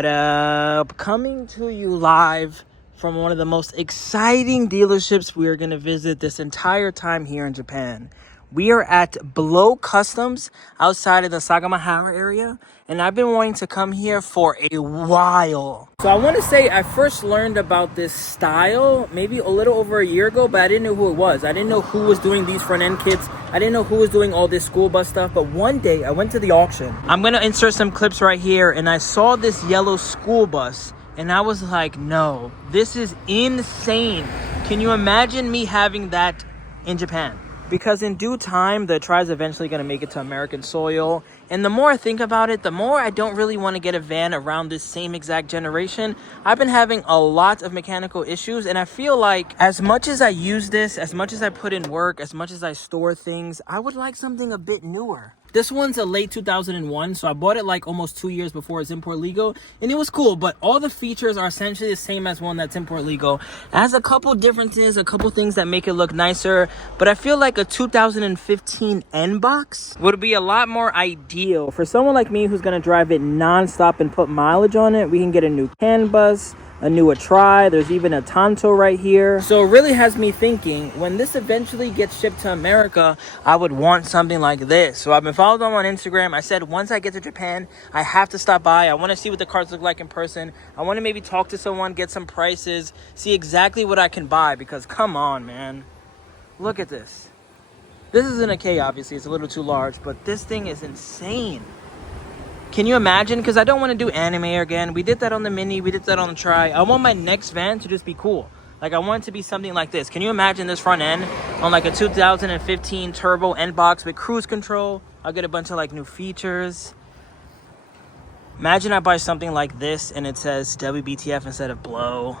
What up? Coming to you live from one of the most exciting dealerships we are going to visit this entire time here in Japan. We are at Blow Customs outside of the Sagamihara area, and I've been wanting to come here for a while. So I want to say I first learned about this style maybe a little over a year ago, but I didn't know who it was. I didn't know who was doing these front end kits. I didn't know who was doing all this school bus stuff, but one day I went to the auction. I'm going to insert some clips right here, and I saw this yellow school bus, and I was like, no, this is insane. Can you imagine me having that in Japan? Because in due time, the tri is eventually going to make it to American soil. And the more I think about it, the more I don't really want to get a van around this same exact generation. I've been having a lot of mechanical issues, and I feel like as much as I use this, as much as I put in work, as much as I store things, I would like something a bit newer. This one's a late 2001, so I bought it like almost 2 years before it's import legal, and it was cool, but all the features are essentially the same as one that's import legal. It has a couple differences, a couple things that make it look nicer, but I feel like a 2015 N-Box would be a lot more ideal. For someone like me who's gonna drive it non-stop and put mileage on it, we can get a new CAN bus, a newer tri, there's even a Tanto right here. So it really has me thinking, when this eventually gets shipped to America, I would want something like this. So I've been following them on Instagram. I said once I get to Japan, I have to stop by. I want to see what the cars look like in person. I want to maybe talk to someone, get some prices, see exactly what I can buy, because come on, man. Look at this. This isn't a K, obviously, it's a little too large, but this thing is insane. Can you imagine? Because I don't want to do anime again. We did that on the Mini. We did that on the Tri. I want my next van to just be cool. Like, I want it to be something like this. Can you imagine this front end on like a 2015 turbo N-Box with cruise control? I'll get a bunch of like new features. Imagine I buy something like this and it says WBTF instead of Blow.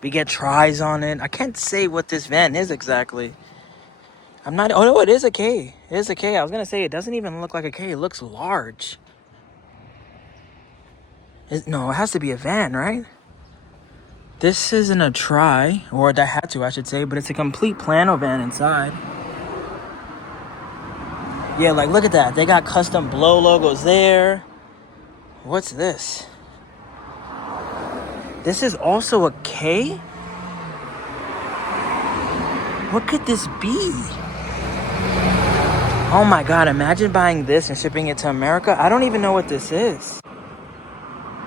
We get tries on it. I can't say what this van is exactly. I'm not... Oh, no, it is a K. It is a K. I was going to say it doesn't even look like a K. It looks large. No, it has to be a van, right? This isn't a tri, or a Daihatsu, I should say, but it's a complete plano van inside. Yeah, like, look at that. They got custom Blow logos there. What's this? This is also a K? What could this be? Oh my God, imagine buying this and shipping it to America. I don't even know what this is.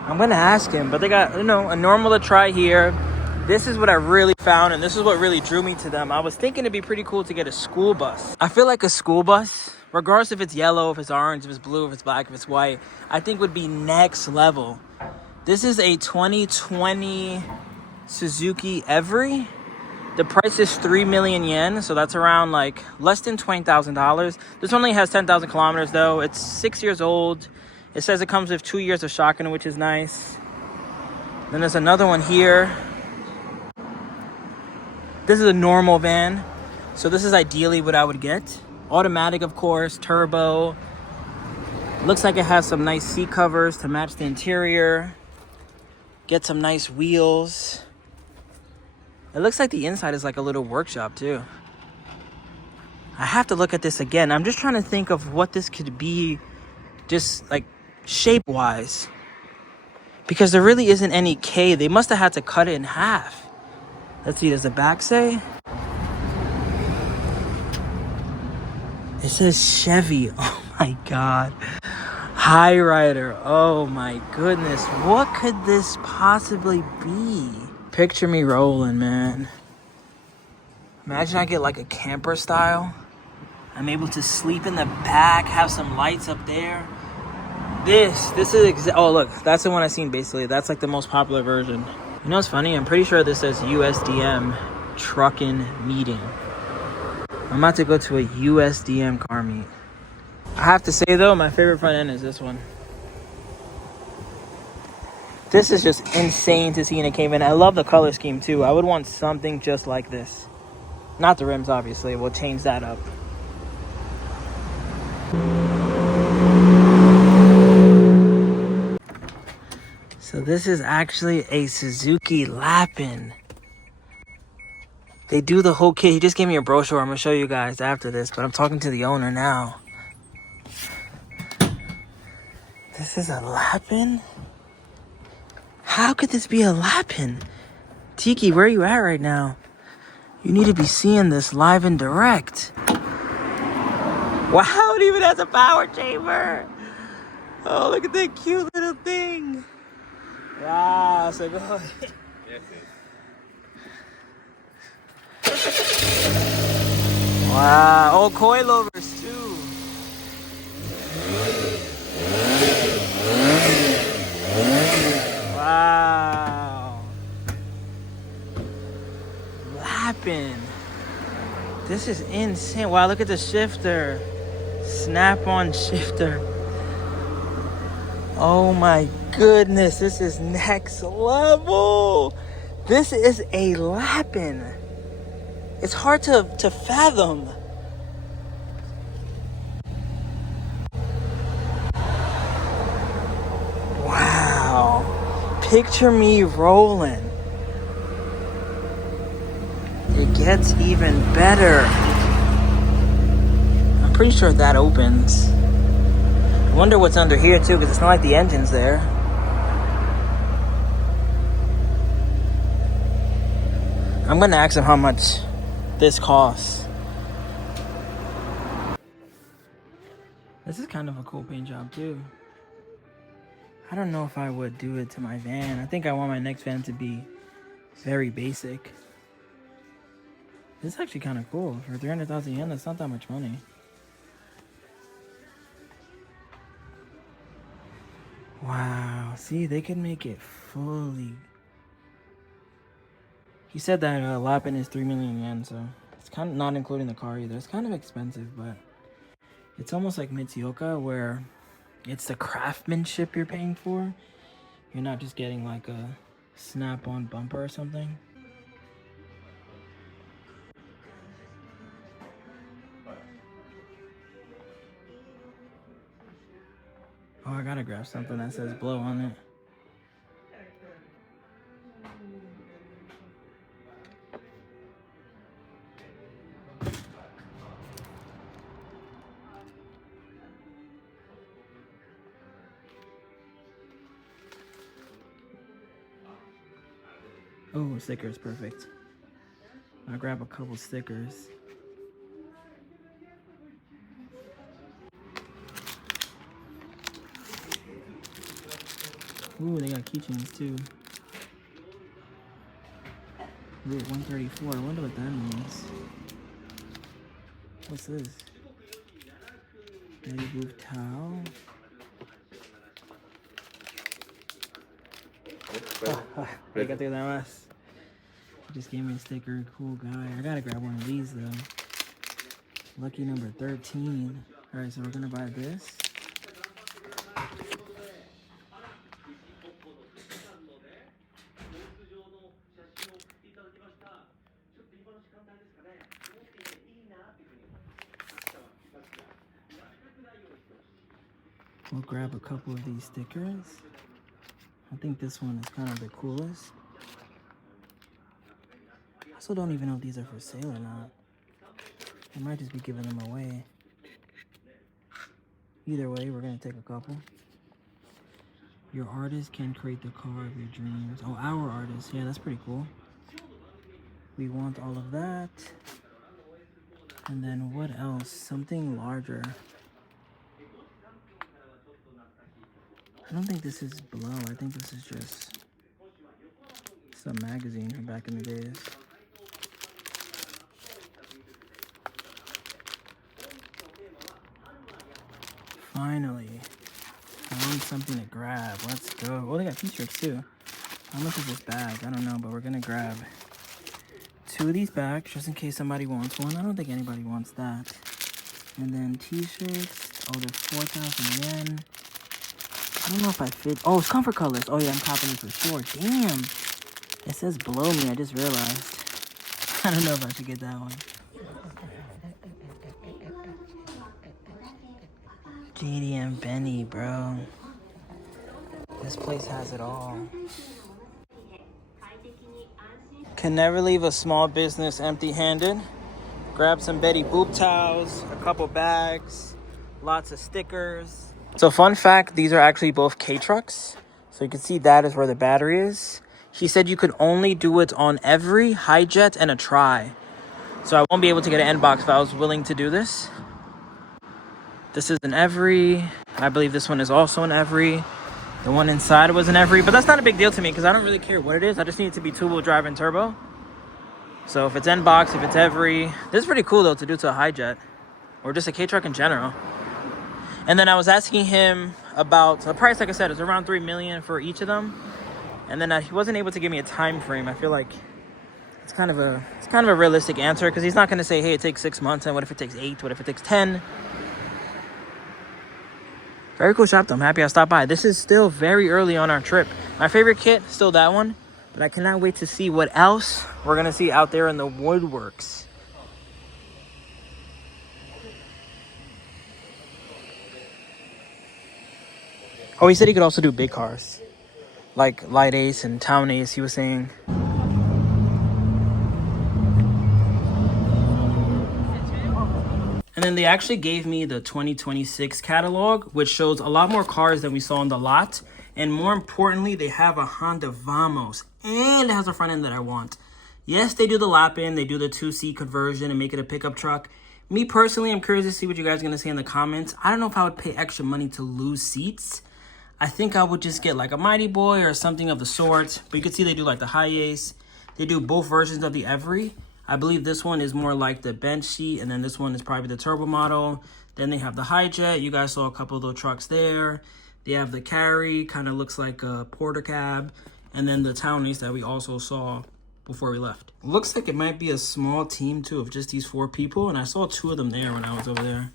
I'm gonna ask him, but they got, you know, a normal to try here. This is what I really found, and this is what really drew me to them. I was thinking it'd be pretty cool to get a school bus. I feel like a school bus, regardless if it's yellow, if it's orange, if it's blue, if it's black, if it's white, I think would be next level. This is a 2020 Suzuki Every. The price is 3 million yen, so that's around like less than $20,000. This only has 10,000 kilometers though. It's 6 years old. It says it comes with 2 years of shotgun, which is nice. Then there's another one here. This is a normal van. So this is ideally what I would get. Automatic, of course, turbo. Looks like it has some nice seat covers to match the interior. Get some nice wheels. It looks like the inside is like a little workshop too. I have to look at this again. I'm just trying to think of what this could be, just like shape-wise, because there really isn't any K. They must have had to cut it in half. Let's see, does the back say? It says Chevy. Oh my God. High Rider. Oh my goodness. What could this possibly be? Picture me rolling, man. Imagine I get like a camper style. I'm able to sleep in the back, have some lights up there. This is oh look, that's the one I seen basically. That's like the most popular version. You know what's funny? I'm pretty sure this says USDM trucking meeting. I'm about to go to a USDM car meet. I have to say though, my favorite front end is this one. This is just insane to see in a Cayman. I love the color scheme too. I would want something just like this. Not the rims, obviously. We'll change that up. So this is actually a Suzuki LAPIN. They do the whole kit. He just gave me a brochure. I'm going to show you guys after this, but I'm talking to the owner now. This is a LAPIN? How could this be a LAPIN? Tiki, where are you at right now? You need to be seeing this live and direct. Wow, it even has a power chamber. Oh, look at that cute little thing. Wow, so good. Wow, oh, coilovers too. Wow. LAPIN. This is insane. Wow, look at the shifter. Snap-on shifter. Oh my goodness, this is next level. This is a LAPIN. It's hard to fathom. Wow. Picture me rolling. It gets even better. I'm pretty sure that opens. I wonder what's under here too, because it's not like the engine's there. I'm gonna ask him how much this costs. This is kind of a cool paint job too. I don't know if I would do it to my van. I think I want my next van to be very basic. This is actually kind of cool. For 300,000 yen, that's not that much money. Wow, see, they could make it fully. He said that LAPIN is 3 million yen, so it's kind of not including the car either. It's kind of expensive, but it's almost like Mitsuoka, where it's the craftsmanship you're paying for. You're not just getting like a snap-on bumper or something. Oh, I gotta grab something that says Blow on it. Oh, stickers, perfect. I'll grab a couple stickers. Ooh, they got keychains too. Ooh, 134. I wonder what that means. What's this? Betty Boop towel. He just gave me a sticker. Cool guy. I gotta grab one of these though. Lucky number 13. Alright, so we're gonna buy this. We'll grab a couple of these stickers. I think this one is kind of the coolest. I also don't even know if these are for sale or not. I might just be giving them away. Either way, we're gonna take a couple. Your artist can create the car of your dreams. Oh, our artist. Yeah, that's pretty cool. We want all of that. And then what else? Something larger. I don't think this is Blow. I think this is just some magazine from back in the days. Finally, found something to grab. Let's go. Oh, they got t-shirts too. How much is this bag? I don't know, but we're gonna grab 2 of these bags just in case somebody wants one. I don't think anybody wants that. And then t-shirts. Oh, they're 4,000 yen. I don't know if I fit. Oh, it's comfort colors. Oh yeah, I'm copping it for sure. Damn. It says Blow Me. I just realized. I don't know if I should get that one. JDM Benny, bro. This place has it all. Can never leave a small business empty-handed. Grab some Betty Boop towels, a couple bags, lots of stickers. So fun fact, these are actually both K-trucks. So you can see that is where the battery is. She said you could only do it on every, hijet, and a tri. So I won't be able to get an end box if I was willing to do this. This is an every. I believe this one is also an every. The one inside was an every, but that's not a big deal to me because I don't really care what it is. I just need it to be two-wheel drive and turbo. So if it's end box, if it's every. This is pretty cool though to do to a hijet or just a K-truck in general. And then I was asking him about a price, like I said, it's around $3 million for each of them. And then he wasn't able to give me a time frame. I feel like it's kind of a realistic answer because he's not going to say, hey, it takes 6 months, and what if it takes 8? What if it takes 10? Very cool shop though. I'm happy I stopped by. This is still very early on our trip. My favorite kit, still that one. But I cannot wait to see what else we're going to see out there in the woodworks. Oh, he said he could also do big cars. Like Light Ace and Town Ace, he was saying. And then they actually gave me the 2026 catalog, which shows a lot more cars than we saw on the lot. And more importantly, they have a Honda Vamos. And it has a front end that I want. Yes, they do the LAPIN. They do the 2-seat conversion and make it a pickup truck. Me personally, I'm curious to see what you guys are going to say in the comments. I don't know if I would pay extra money to lose seats. I think I would just get like a Mighty Boy or something of the sort. But you can see they do like the High Ace. They do both versions of the Every. I believe this one is more like the bench seat, and then this one is probably the turbo model. Then they have the Hijet. You guys saw a couple of those trucks there. They have the Carry, kind of looks like a porter cab. And then the Town Ace that we also saw before we left. Looks like it might be a small team too of just these 4 people. And I saw 2 of them there when I was over there.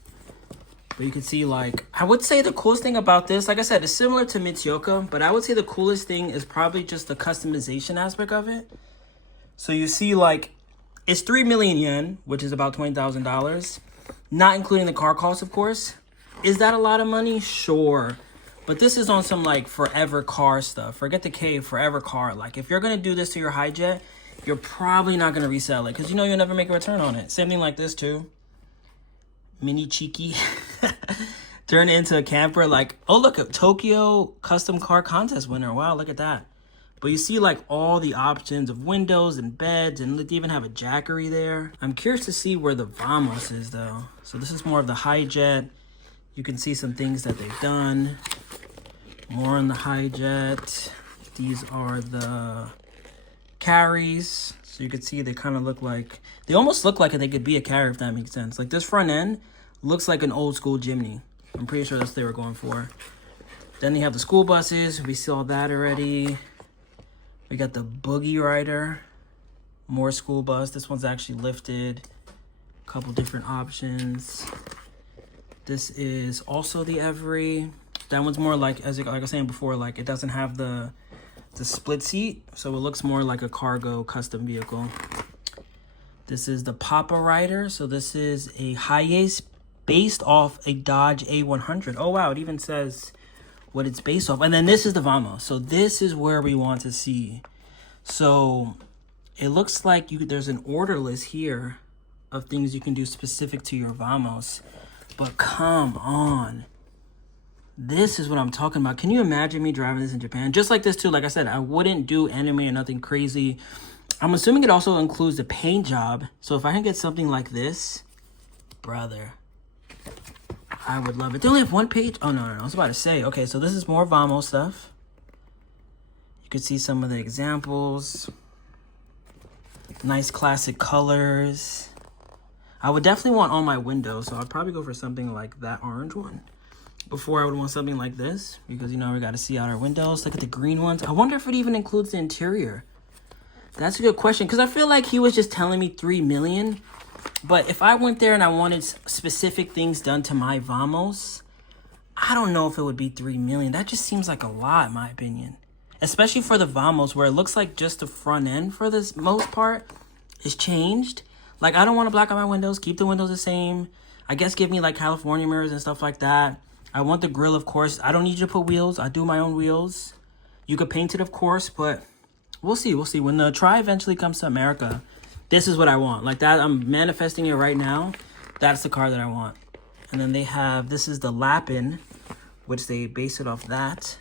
But you can see, like, I would say the coolest thing about this, like I said, it's similar to Mitsuoka, but I would say the coolest thing is probably just the customization aspect of it. So you see, like, it's 3 million yen, which is about $20,000, not including the car cost, of course. Is that a lot of money? Sure. But this is on some, like, forever car stuff. Forget the K, forever car. Like, if you're going to do this to your Hijet, you're probably not going to resell it because you know you'll never make a return on it. Same thing like this, too. Mini cheeky. Turn into a camper. Like, oh, look, a Tokyo custom car contest winner. Wow, look at that. But you see, like, all the options of windows and beds, and they even have a jackery there. I'm curious to see where the Vamos is, though. So this is more of the Hijet. You can see some things that they've done. More on the Hijet. These are the Carries. So you can see they kind of look like, they almost look like they could be a Carry, if that makes sense. Like, this front end looks like an old school Jimny. I'm pretty sure that's what they were going for. Then they have the school buses. We saw that already. We got the Boogie Rider. More school bus. This one's actually lifted. A couple different options. This is also the Every. That one's more like, as like I was saying before, like, it doesn't have the split seat, so it looks more like a cargo custom vehicle. This is the Papa Rider. So this is a Hiace based off a Dodge A100. Oh wow, it even says what it's based off. And then this is the Vamos. So this is where we want to see. So it looks like there's an order list here of things you can do specific to your Vamos. But come on. This is what I'm talking about. Can you imagine me driving this in Japan? Just like this too. Like I said, I wouldn't do anime or nothing crazy. I'm assuming it also includes the paint job. So if I can get something like this, brother, I would love it. They only have 1 page. Oh, no. I was about to say. Okay, so this is more Vamos stuff. You can see some of the examples. Nice classic colors. I would definitely want all my windows, so I'd probably go for something like that orange one. Before I would want something like this, because, you know, we got to see out our windows. Look at the green ones. I wonder if it even includes the interior. That's a good question, because I feel like he was just telling me 3 million. But if I went there and I wanted specific things done to my Vamos, I don't know if it would be 3 million. That just seems like a lot, in my opinion. Especially for the Vamos, where it looks like just the front end for the most part is changed. Like, I don't want to black out my windows. Keep the windows the same. I guess give me, like, California mirrors and stuff like that. I want the grill, of course. I don't need you to put wheels. I do my own wheels. You could paint it, of course, but we'll see. We'll see. When the Tri eventually comes to America, this is what I want. Like that, I'm manifesting it right now. That's the car that I want. And then they have, this is the LAPIN, which they base it off that.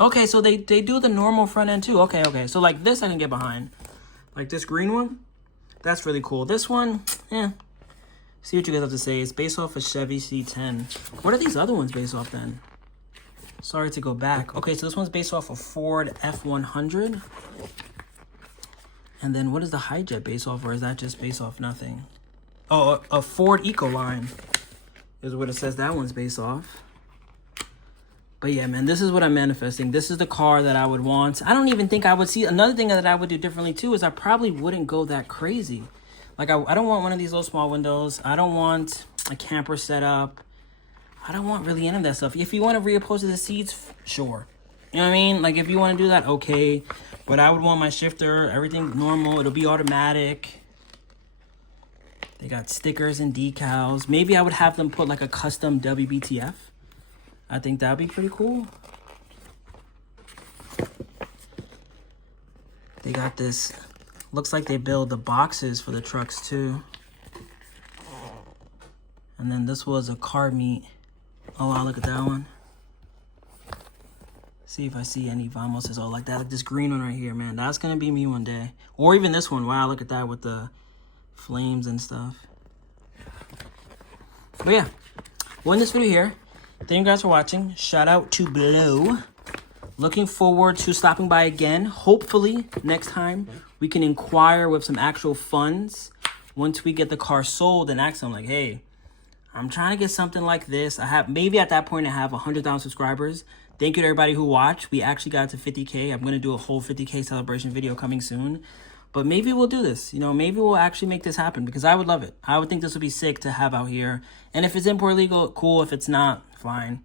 Okay, so they do the normal front end too. Okay. So like this I can get behind. Like this green one, that's really cool. This one, see what you guys have to say. It's based off a Chevy C10. What are these other ones based off then? Sorry to go back. Okay, so this one's based off a Ford F100. And then what is the Hijet based off, or is that just based off nothing? Oh, a Ford Ecoline is what it says that one's based off. But yeah, man, this is what I'm manifesting. This is the car that I would want. I don't even think I would see. Another thing that I would do differently too is I probably wouldn't go that crazy. Like I don't want one of these little small windows. I don't want a camper setup. I don't want really any of that stuff. If you want to reupholster the seats, sure. You know what I mean? Like if you want to do that, okay. But I would want my shifter, everything normal. It'll be automatic. They got stickers and decals. Maybe I would have them put like a custom WBTF. I think that'd be pretty cool. They got this, looks like they build the boxes for the trucks too. And then this was a car meet. Oh wow, look at that one. See if I see any Vamoses all like that. Like this green one right here, man. That's gonna be me one day. Or even this one. Wow, look at that with the flames and stuff. But yeah, we'll end this video here. Thank you guys for watching. Shout out to Blow. Looking forward to stopping by again. Hopefully, next time, we can inquire with some actual funds. Once we get the car sold and ask them like, hey, I'm trying to get something like this. Maybe at that point I have 100,000 subscribers. Thank you to everybody who watched. We actually got to 50K. I'm going to do a whole 50K celebration video coming soon. But maybe we'll do this. You know, maybe we'll actually make this happen because I would love it. I would think this would be sick to have out here. And if it's import legal, cool. If it's not, fine.